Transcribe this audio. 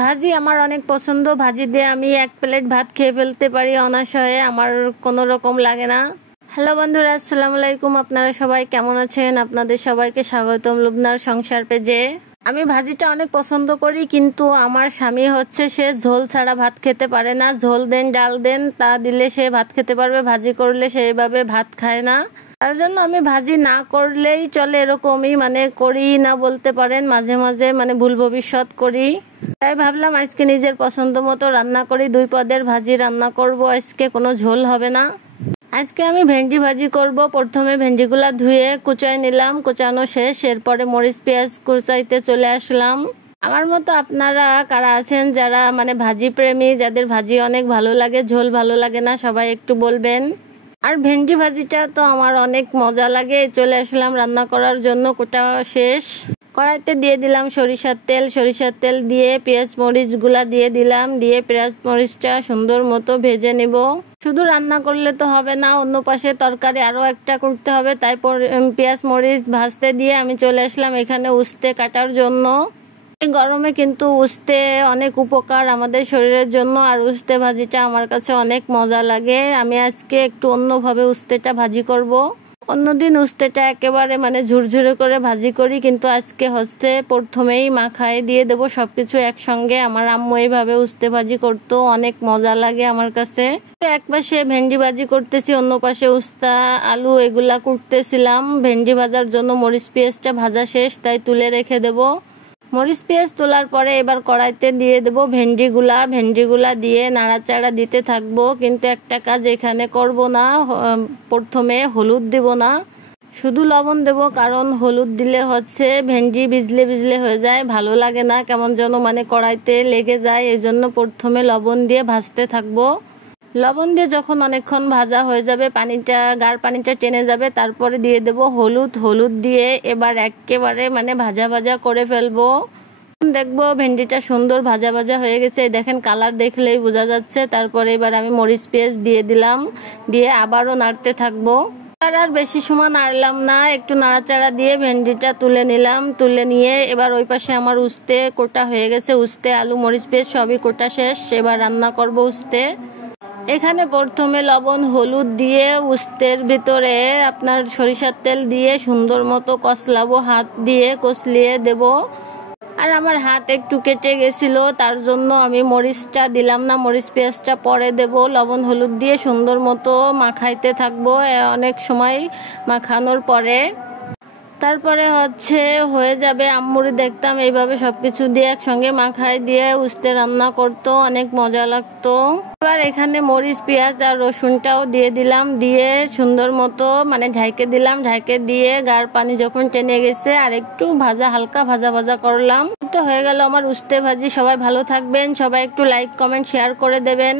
ভাজি আমার অনেক পছন্দ। ভাজি দিয়ে আমি এক প্লেট ভাত খেয়ে ফেলতে পারি অনায়াসে, আমার কোনো রকম লাগে না। হ্যালো বন্ধুরা, আসসালামু আলাইকুম। আপনারা সবাই কেমন আছেন? আপনাদের সবাইকে স্বাগতম লুবনার সংসার পেজে। আমি ভাজিটা অনেক পছন্দ করি, কিন্তু আমার স্বামী হচ্ছে সে ঝোল ছাড়া ভাত খেতে পারে না। ঝোল দেন, ডাল দেন, তা দিলে সে ভাত খেতে পারবে, ভাজি করলে সেইভাবে ভাত খায় না। তার জন্য আমি ভাজি না করলেই চলে, এরকমই করি না বলতে পারেন। মাঝে মাঝে ভুল ভবিষ্যৎ করি। তাই ভাবলাম আজকে নিজের পছন্দ মতো রান্না করি। 2 পদের ভাজি রান্না করব আজকে, কোনো ঝোল হবে না। আজকে আমি ভেন্ডি ভাজি করব। প্রথমে ভেন্ডিগুলা ধুয়ে কুচাই নিলাম, কুচানো শেষ। এরপরে মরিচ পেঁয়াজ কুচাইতে চলে আসলাম। আমার মতো আপনারা কারা আছেন যারা ভাজি প্রেমী, যাদের ভাজি অনেক ভালো লাগে, ঝোল ভালো লাগে না, সবাই একটু বলবেন। আর ভেন্ডি ভাজিটা তো আমার অনেক মজা লাগে। চলে আসলাম রান্না করার জন্য, কোটা শেষ। কড়াইতে দিয়ে দিলাম সরিষার তেল দিয়ে পেঁয়াজ মরিচ গুলা দিয়ে দিলাম। দিয়ে পেঁয়াজ মরিচটা সুন্দর মতো ভেজে নিব। শুধু রান্না করলে তো হবে না, অন্য পাশে তরকারি আরো একটা করতে হবে। তাই পেঁয়াজ মরিচ ভাজতে দিয়ে আমি চলে আসলাম এখানে উস্তে কাটার জন্য। এই গরমে কিন্তু উস্তে অনেক উপকার আমাদের শরীরের জন্য, আর উস্তে ভাজিটা আমার কাছে অনেক মজা লাগে। আমি আজকে একটু অন্যভাবে উস্তেটা ভাজি করব। অন্যদিন উস্তেটা একেবারে ঝুরঝুরে করে ভাজি করি, কিন্তু আজকে হচ্ছে প্রথমেই মাখায় দিয়ে দেবো সবকিছু একসঙ্গে। আমার আম্মু এইভাবে উস্তে ভাজি করতো, অনেক মজা লাগে আমার কাছে। এক পাশে ভেন্ডি ভাজি করতেছি, অন্য পাশে উস্তা আলু এগুলা করতেছিলাম। ভেন্ডি ভাজার জন্য মরিচ পেঁয়াজটা ভাজা শেষ, তাই তুলে রেখে দেবো। মরিচ পেঁয়াজ তোলার পরে এবার কড়াইতে দিয়ে দেব ভেন্ডিগুলা দিয়ে নাড়াচাড়া দিতে থাকবো। কিন্তু একটা কাজ এখানে করব না, প্রথমে হলুদ দেব না, শুধু লবণ দেব। কারণ হলুদ দিলে হচ্ছে ভেন্ডি ভিজলে ভিজলে হয়ে যায়, ভালো লাগে না, কেমন যেন কড়াইতে লেগে যায়। এই জন্য প্রথমে লবণ দিয়ে ভাজতে থাকবো। লবণ দিয়ে যখন অনেকক্ষণ ভাজা হয়ে যাবে, গাঢ় পানিটা টেনে যাবে, তারপরে দিয়ে দেব হলুদ দিয়ে এবার একেবারে ভাজা ভাজা করে ফেলবো। দেখবো ভেন্ডিটা সুন্দর ভাজা ভাজা হয়ে গেছে, দেখেন কালার দেখলেই বোঝা যাচ্ছে। তারপরে এবার আমি মরিচ পেঁয়াজ দিয়ে দিলাম, দিয়ে আবারও নাড়তে থাকবো। আর বেশি সময় নাড়লাম না, একটু নাড়াচাড়া দিয়ে ভেন্ডিটা তুলে নিলাম। তুলে নিয়ে এবার ওই পাশে আমার উস্তে কোটা হয়ে গেছে। উস্তে আলু মরিচ পেঁয়াজ সবই কোটা শেষ, এবার রান্না করব উস্তে। এখানে প্রথমে লবণ হলুদ দিয়ে উস্তের ভিতরে আপনার সরিষার তেল দিয়ে সুন্দর মতো কষলাবো, হাত দিয়ে কষলিয়ে দেব। আর আমার হাত একটু কেটে গেছিল, তার জন্য আমি মরিচটা দিলাম না, মরিচ পেঁয়াজটা পরে দেব। লবণ হলুদ দিয়ে সুন্দর মতো মাখাইতে থাকবো অনেক সময় মাখানোর পরে। তারপরে হচ্ছে হয়ে যাবে। আম্মুরি দেখতাম এইভাবে সবকিছু দিয়ে একসঙ্গে মাখাই দিয়ে উস্তে রান্না করতো, অনেক মজা লাগতো। এবার এখানে মরিচ পেঁয়াজ আর রসুনটাও দিয়ে দিলাম, দিয়ে সুন্দর মতো ঢাইকে দিলাম। ঢাইকে দিয়ে গাঢ় পানি যখন টেনে গেছে আর একটু হালকা ভাজা করলাম। তো হয়ে গেল আমার উস্তে ভাজি। সবাই ভালো থাকবেন, সবাই একটু লাইক কমেন্ট শেয়ার করে দেবেন।